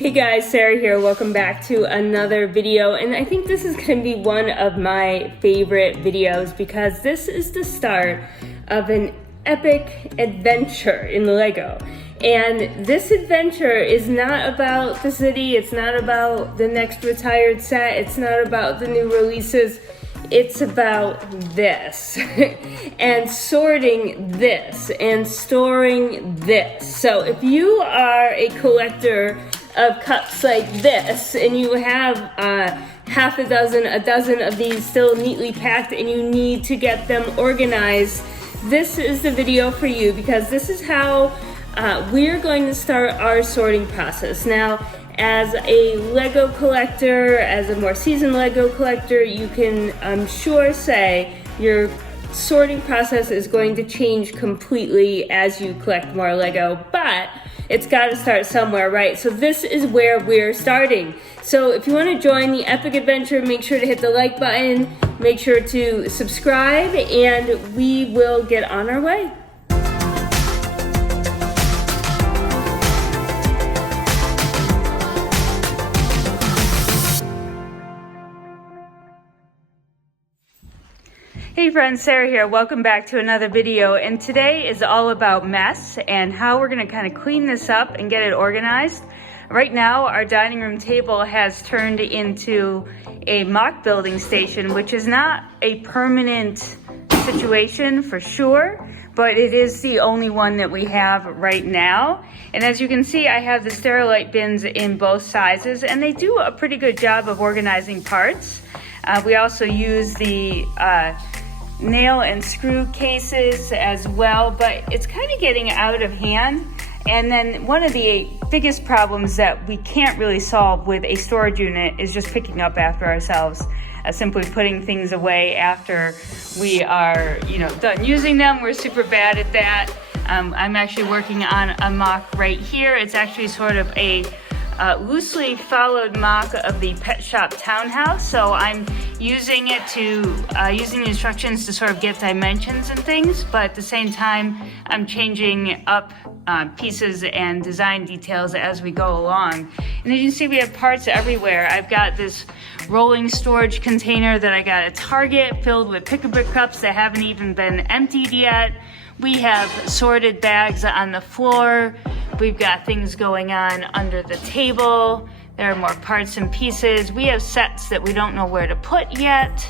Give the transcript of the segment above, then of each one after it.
Hey guys, Sarah here. Welcome back to another video, and I think this is going to be one of my favorite videos because this is the start of an epic adventure in LEGO. And this adventure is not about the city, it's not about the next retired set, it's not about the new releases, it's about this and sorting this and storing this. So if you are a collector of cups like this and you have half a dozen of these still neatly packed and you need to get them organized, this is the video for you because this is how we're going to start our sorting process. Now, as a LEGO collector, as a more seasoned LEGO collector, you can, I'm sure, say your sorting process is going to change completely as you collect more LEGO, but it's got to start somewhere, right? So this is where we're starting. So if you want to join the epic adventure, make sure to hit the like button, make sure to subscribe, and we will get on our way. Hey friends, Sarah here. Welcome back to another video, and today is all about mess and how we're going to kind of clean this up and get it organized. Right now our dining room table has turned into a mock building station, which is not a permanent situation for sure, but it is the only one that we have right now. And as you can see, I have the Sterilite bins in both sizes, and they do a pretty good job of organizing parts. We also use the nail and screw cases as well, but it's kind of getting out of hand. And then one of the biggest problems that we can't really solve with a storage unit is just picking up after ourselves, simply putting things away after we are, done using them. We're super bad at that. I'm actually working on a mock right here. It's actually sort of a loosely followed mock of the Pet Shop Townhouse. So I'm using it to, using the instructions to sort of get dimensions and things, but at the same time, I'm changing up pieces and design details as we go along. And as you can see, we have parts everywhere. I've got this rolling storage container that I got at Target filled with Pick-a-Brick cups that haven't even been emptied yet. We have sorted bags on the floor. We've got things going on under the table. There are more parts and pieces. We have sets that we don't know where to put yet.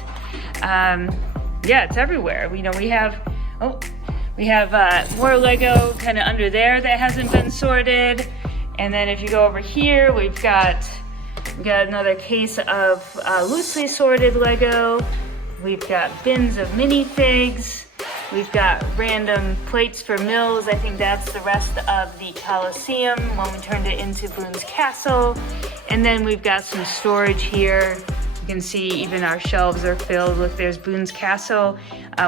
Yeah, it's everywhere. We have more LEGO kind of under there that hasn't been sorted. And then if you go over here, we've got another case of loosely sorted LEGO. We've got bins of minifigs. We've got random plates for Mills. I think that's the rest of the Coliseum when we turned it into Boone's Castle. And then we've got some storage here. You can see even our shelves are filled with, there's Boone's Castle,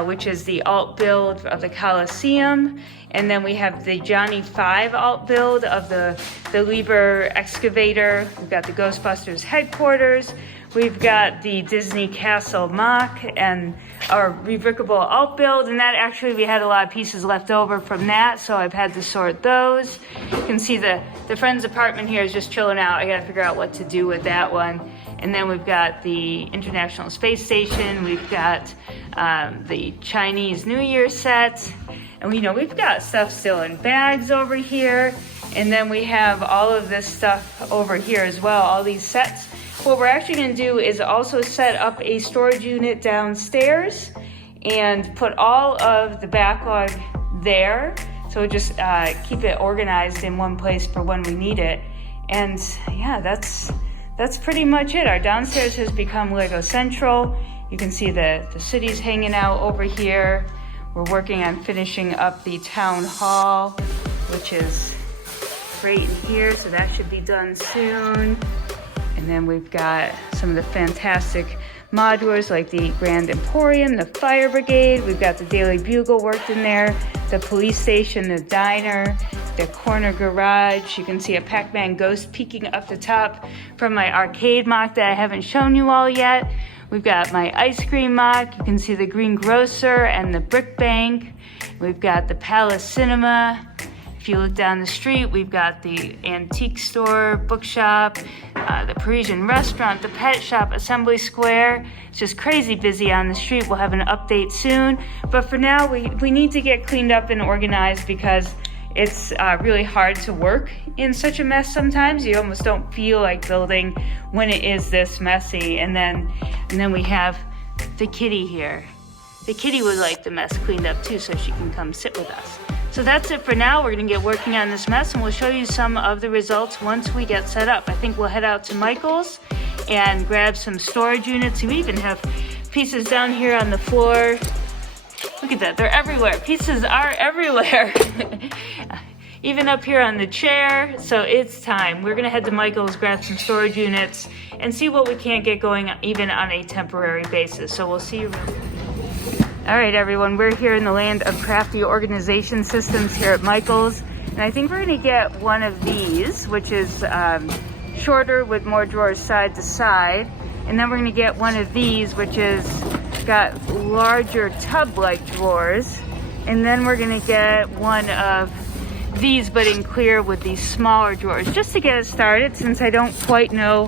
which is the alt build of the Coliseum. And then we have the Johnny 5 alt build of the Lieber excavator. We've got the Ghostbusters headquarters. We've got the Disney Castle mock and our rebrickable alt build, and that actually we had a lot of pieces left over from that, so I've had to sort those. You can see the friend's apartment here is just chilling out. I gotta figure out what to do with that one. And then we've got the International Space Station. We've got the Chinese New Year set. And we've got stuff still in bags over here. And then we have all of this stuff over here as well, all these sets. What we're actually going to do is also set up a storage unit downstairs and put all of the backlog there. So just keep it organized in one place for when we need it. And yeah, that's pretty much it. Our downstairs has become LEGO Central. You can see the city's hanging out over here. We're working on finishing up the town hall, which is right in here. So that should be done soon. And then we've got some of the fantastic modulars like the Grand Emporium, the Fire Brigade. We've got the Daily Bugle worked in there, the police station, the diner, the corner garage. You can see a Pac-Man ghost peeking up the top from my arcade mock that I haven't shown you all yet. We've got my ice cream mock. You can see the Green Grocer and the Brick Bank. We've got the Palace Cinema. If you look down the street, we've got the antique store, bookshop, the Parisian restaurant, the pet shop, Assembly Square. It's just crazy busy on the street. We'll have an update soon. But for now, we need to get cleaned up and organized because it's really hard to work in such a mess sometimes. You almost don't feel like building when it is this messy. And then we have the kitty here. The kitty would like the mess cleaned up too, so she can come sit with us. So that's it for now. We're gonna get working on this mess and we'll show you some of the results once we get set up. I think we'll head out to Michael's and grab some storage units. We even have pieces down here on the floor. Look at that, they're everywhere. Pieces are everywhere. Even up here on the chair. So it's time. We're gonna head to Michael's, grab some storage units, and see what we can't get going even on a temporary basis. So we'll see you. All right, everyone, we're here in the land of crafty organization systems here at Michael's. And I think we're gonna get one of these, which is shorter with more drawers side to side. And then we're gonna get one of these, which is got larger tub-like drawers. And then we're gonna get one of these, but in clear with these smaller drawers, just to get us started, since I don't quite know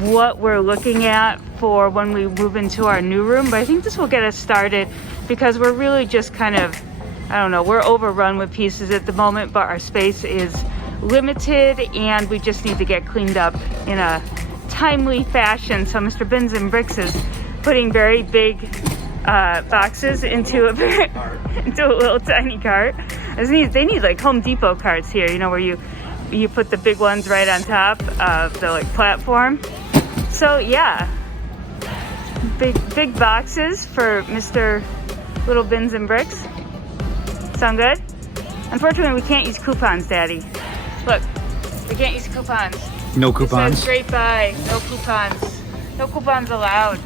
what we're looking at for when we move into our new room. But I think this will get us started because we're really just kind of, I don't know, we're overrun with pieces at the moment, but our space is limited and we just need to get cleaned up in a timely fashion. So Mr. Bins and Bricks is putting very big boxes into a little tiny cart. They need like Home Depot carts here, you know, where you put the big ones right on top of the like platform. So yeah, big boxes for Mr. Little Bins and Bricks. Sound good? Unfortunately, we can't use coupons, Daddy. Look, we can't use coupons. No coupons? It says straight buy, no coupons. No coupons allowed.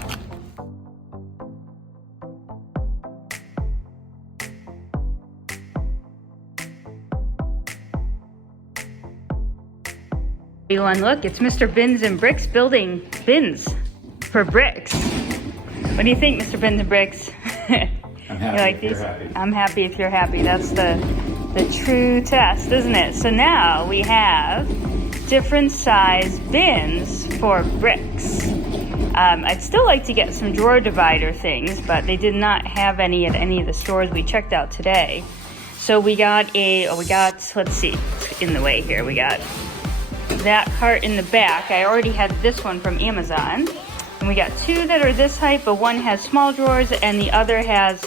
Everyone, look, it's Mr. Bins and Bricks building bins for bricks. What do you think, Mr. Bins and Bricks? I'm happy you like if these? you're happy. I'm happy if you're happy. That's the true test, isn't it? So now we have different size bins for bricks. I'd still like to get some drawer divider things, but they did not have any at any of the stores we checked out today. So we got let's see, it's in the way here. We got that cart in the back. I already had this one from Amazon. And we got two that are this height, but one has small drawers and the other has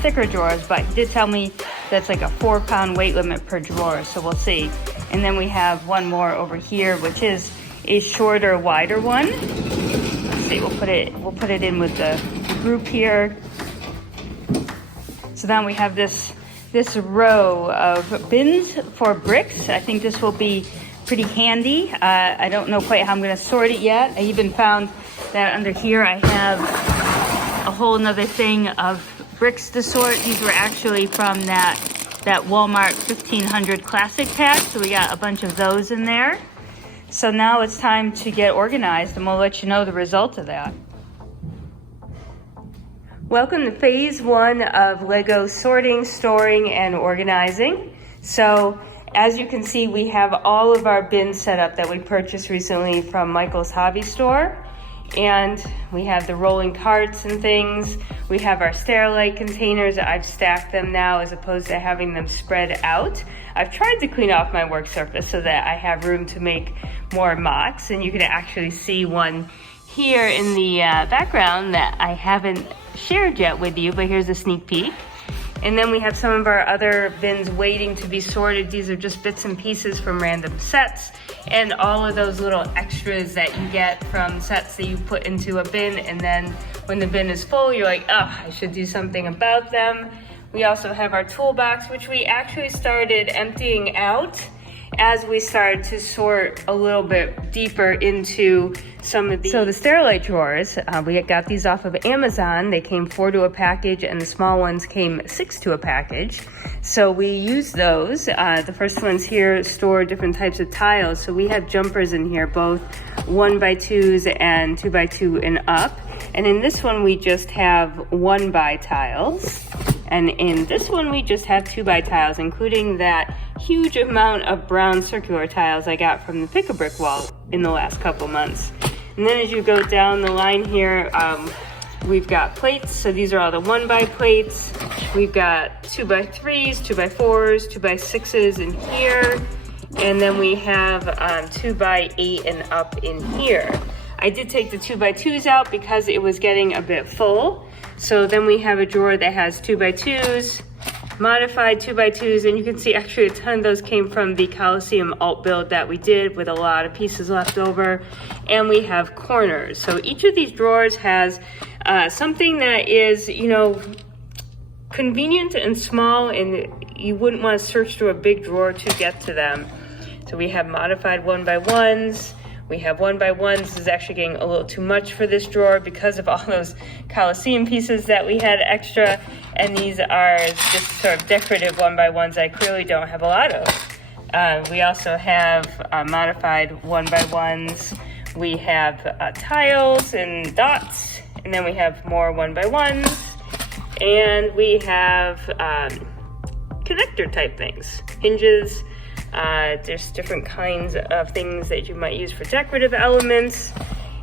thicker drawers. But he did tell me that's like a 4-pound weight limit per drawer, so we'll see. And then we have one more over here, which is a shorter, wider one. Let's see, we'll put it in with the group here. So then we have this row of bins for bricks. I think this will be pretty handy. I don't know quite how I'm gonna sort it yet. I even found that under here I have a whole nother thing of bricks to sort. These were actually from that Walmart 1500 classic pack, so we got a bunch of those in there. So now it's time to get organized and we'll let you know the result of that. Welcome to phase 1 of Lego sorting, storing, and organizing. So as you can see, we have all of our bins set up that we purchased recently from Michael's Hobby Store. And we have the rolling carts and things. We have our Sterilite containers. I've stacked them now as opposed to having them spread out. I've tried to clean off my work surface so that I have room to make more mocks. And you can actually see one here in the background that I haven't shared yet with you, but here's a sneak peek. And then we have some of our other bins waiting to be sorted. These are just bits and pieces from random sets and all of those little extras that you get from sets that you put into a bin, and then when the bin is full, you're like, oh, I should do something about them. We also have our toolbox, which we actually started emptying out as we started to sort a little bit deeper into some of these. So the Sterilite drawers, we got these off of Amazon. They came 4 to a package and the small ones came 6 to a package. So we used those. The first ones here store different types of tiles. So we have jumpers in here, both 1x2s and 2x2 and up. And in this one, we just have 1x tiles. And in this one, we just have 2x tiles, including that huge amount of brown circular tiles I got from the Pick-a-Brick wall in the last couple months. And then as you go down the line here, we've got plates. So these are all the 1x plates. We've got 2x3s, 2x4s, 2x6s in here. And then we have 2x8 and up in here. I did take the 2x2s out because it was getting a bit full. So then we have a drawer that has 2x2s, modified 2x2s, and you can see actually a ton of those came from the Coliseum alt build that we did with a lot of pieces left over. And we have corners. So each of these drawers has something that is, you know, convenient and small, and you wouldn't want to search through a big drawer to get to them. So we have modified 1x1s. We have 1x1s. This is actually getting a little too much for this drawer because of all those Coliseum pieces that we had extra. And these are just sort of decorative 1x1s I clearly don't have a lot of. We also have modified 1x1s. We have tiles and dots. And then we have more 1x1s. And we have connector type things, hinges. There's different kinds of things that you might use for decorative elements.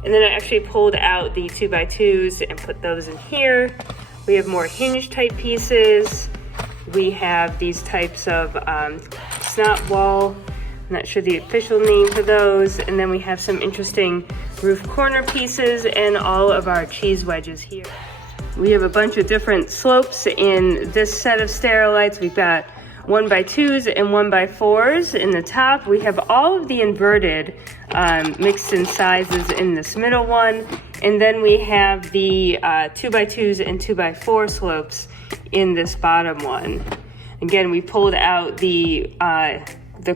And then I actually pulled out the 2x2s and put those in here. We have more hinge type pieces. We have these types of snot wall. I'm not sure the official name for those. And then we have some interesting roof corner pieces and all of our cheese wedges here. We have a bunch of different slopes in this set of Sterillites. We've got 1x2s and 1x4s in the top. We have all of the inverted mixed in sizes in this middle one. And then we have the 2x2s and 2x4 slopes in this bottom one. Again, we pulled out the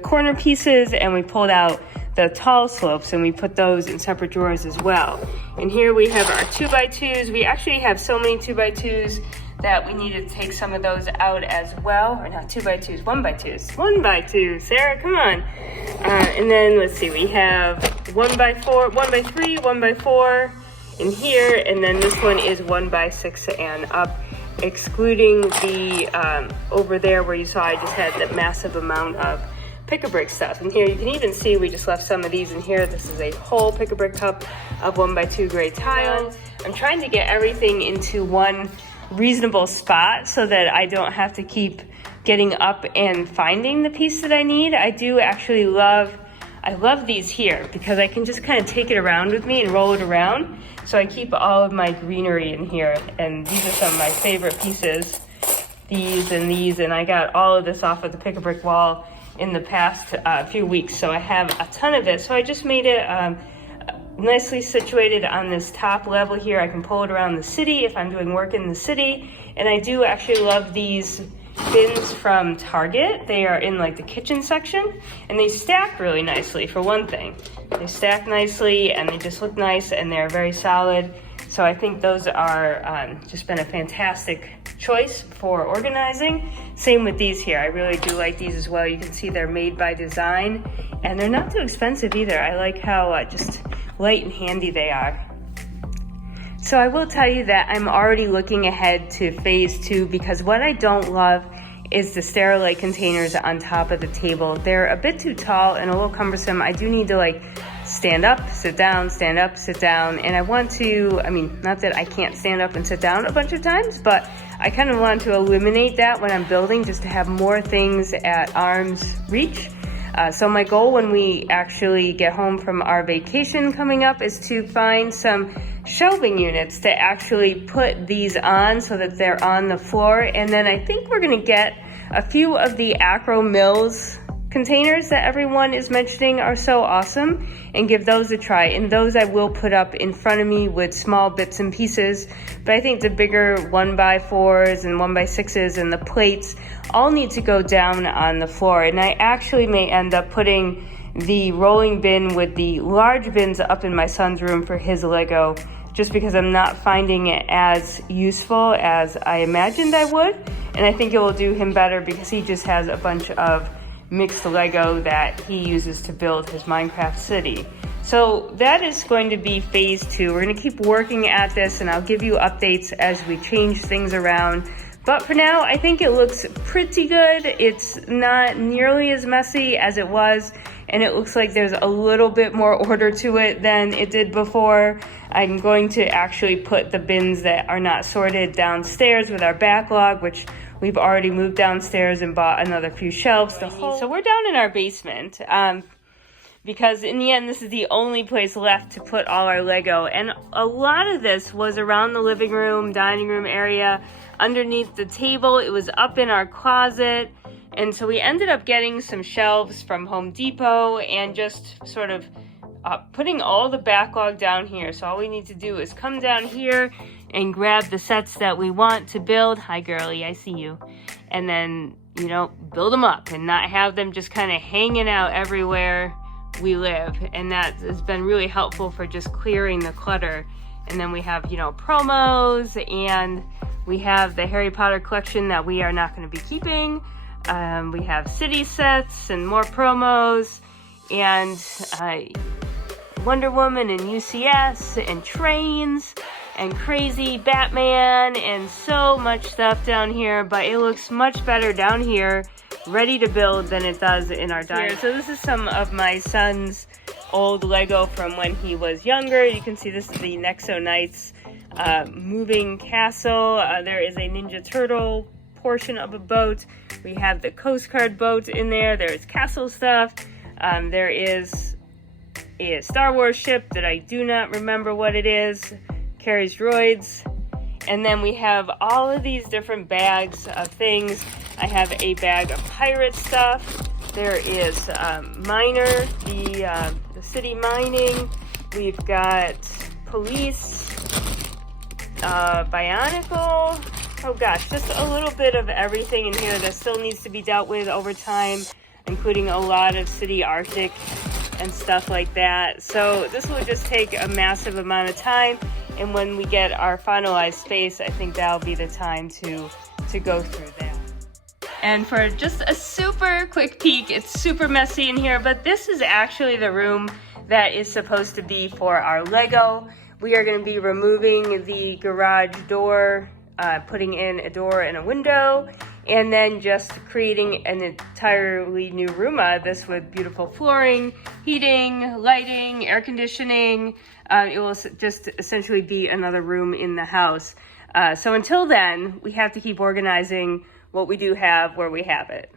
corner pieces and we pulled out the tall slopes and we put those in separate drawers as well. And here we have our 2x2s. We actually have so many 2x2s that we needed to take some of those out as well. Or not 2x2s, 1x2s. 1x2, Sarah, come on. And then let's see, we have 1x4, 1x3, 1x4 in here, and then this one is 1x6 and up, excluding the over there where you saw I just had that massive amount of Pick-a-Brick stuff. And here you can even see we just left some of these in here. This is a whole Pick-a-Brick cup of 1x2 gray tile. I'm trying to get everything into one reasonable spot so that I don't have to keep getting up and finding the piece that I need. I do actually love these here because I can just kind of take it around with me and roll it around. So I keep all of my greenery in here, and these are some of my favorite pieces. These, and I got all of this off of the Pick-a-Brick wall in the past few weeks, so I have a ton of it. So I just made it nicely situated on this top level here. I can pull it around the city if I'm doing work in the city. And I do actually love these bins from Target. They are in like the kitchen section, and they stack really nicely for one thing. They stack nicely and they just look nice and they're very solid. So I think those are just been a fantastic choice for organizing. Same with these here. I really do like these as well. You can see they're made by design and they're not too expensive either. I like how just light and handy they are. So I will tell you that I'm already looking ahead to phase 2 because what I don't love is the Sterilite containers on top of the table. They're a bit too tall and a little cumbersome. I do need to like stand up, sit down, stand up, sit down. And I want to, not that I can't stand up and sit down a bunch of times, but I kind of want to eliminate that when I'm building just to have more things at arm's reach. So my goal when we actually get home from our vacation coming up is to find some shelving units to actually put these on so that they're on the floor. And then I think we're gonna get a few of the Acro Mills containers that everyone is mentioning are so awesome and give those a try. And those I will put up in front of me with small bits and pieces. But I think the bigger 1x4s and 1x6s and the plates all need to go down on the floor. And I actually may end up putting the rolling bin with the large bins up in my son's room for his Lego, just because I'm not finding it as useful as I imagined I would. And I think it will do him better because he just has a bunch of mixed Lego that he uses to build his Minecraft city. So that is going to be phase 2. We're going to keep working at this and I'll give you updates as we change things around. But for now, I think it looks pretty good. It's not nearly as messy as it was, and it looks like there's a little bit more order to it than it did before. I'm going to actually put the bins that are not sorted downstairs with our backlog, which we've already moved downstairs and bought another few shelves. So we're down in our basement. Because in the end, this is the only place left to put all our Lego. And a lot of this was around the living room, dining room area, underneath the table. It was up in our closet. And so we ended up getting some shelves from Home Depot and just sort of putting all the backlog down here. So all we need to do is come down here and grab the sets that we want to build. Hi, girlie, I see you. And then, you know, build them up and not have them just kind of hanging out everywhere we live. And that has been really helpful for just clearing the clutter. And then we have, you know, promos, and we have the Harry Potter collection that we are not going to be keeping. We have city sets and more promos, and Wonder Woman and UCS and trains and crazy Batman and so much stuff down here. But it looks much better down here, ready to build, than it does in our dining room. So this is some of my son's old Lego from when he was younger. You can see this is the Nexo Knights moving castle. There is a Ninja Turtle portion of a boat. We have the Coast Guard boat in there. There's castle stuff. There is a Star Wars ship that I do not remember what it is. Carries droids. And then we have all of these different bags of things. I have a bag of pirate stuff. There is Miner, the city mining. We've got police, Bionicle. Oh gosh, just a little bit of everything in here that still needs to be dealt with over time, including a lot of City Arctic and stuff like that. So this will just take a massive amount of time, and when we get our finalized space, I think that'll be the time to go through that. And for just a super quick peek, it's super messy in here, but this is actually the room that is supposed to be for our Lego. We are going to be removing the garage door, putting in a door and a window, and then just creating an entirely new room out of this with beautiful flooring, heating, lighting, air conditioning. It will just essentially be another room in the house. So until then, we have to keep organizing what we do have where we have it.